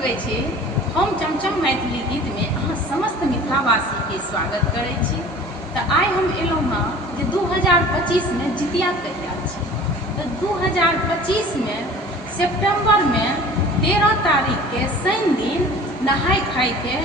लगै छै। हम चमचम मैथिली गीत में अहाँ समस्त मिथिलावासी के स्वागत करै छी। तऽ आइ हम एलहुँ हँ जे 2025 में जितिया कहिया छै। तऽ 2025 में सितंबर में 13 तारीख के शनि दिन नहाय खाय के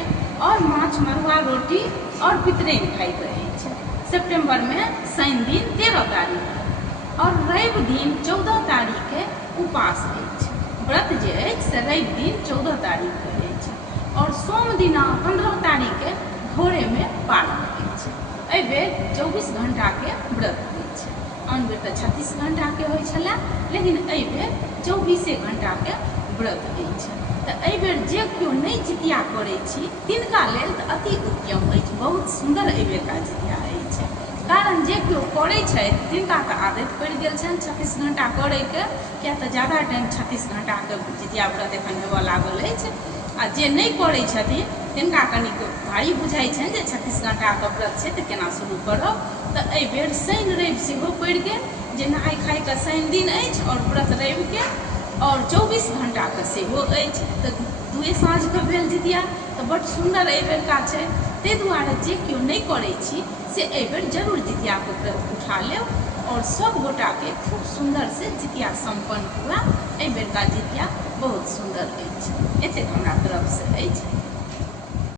और माछ मरुआ रोटी और पितरैन खाय रहै छै। सितंबर में शनि दिन 13 तारीख और रवि दिन 14 तारीख के उपास अछि। व्रत जे अछि से रवि दिन 14 तारीख के अछि और सोम दिना 15 तारीख के भोरे में पारण अछि। एहि बेर 24 घंटा के व्रत अछि। आन बेर तऽ 36 घंटा के होइ छलै, लेकिन एहि बेर 24 घंटा के व्रत अछि। तऽ एहि बेर जे केओ नहि जितिया करै छी तिनका लेल तऽ अति उत्तम अछि। बहुत सुंदर एहि बेरका जितिया अछि, कारण जे केओ करै छथि तिनका तऽ आदत पड़ि गेल छनि 36 घंटा करैके, किया तऽ ज़्यादा टाइम 36 घंटा के जितिया व्रत एखन हेबऽ लागल अछि। आ जे नहि करै छथिन तिनका कनिक भारी बुझाइ छनि जे 36 घंटा के व्रत छै तऽ केना शुरू करब। तऽ एहि बेर शनि रवि सेहो पड़ि गेल, जे नहाय खाय के शनि दिन अछि और व्रत रवि के और 24 घंटा के सेहो अछि। तऽ दुए साँझ के भेल जितिया, तऽ बड्ड सुंदर एहि बेरका छै। ताहि दुआरे जे केओ नहि करै छी से एहि बेर जरूर जितिया के व्रत उठा लेब और सब गोटा के खूब सुंदर से जितिया संपन्न हुए। एहि बेरका जितिया बहुत सुंदर अछि। एतेक हमरा तरफ से अछि।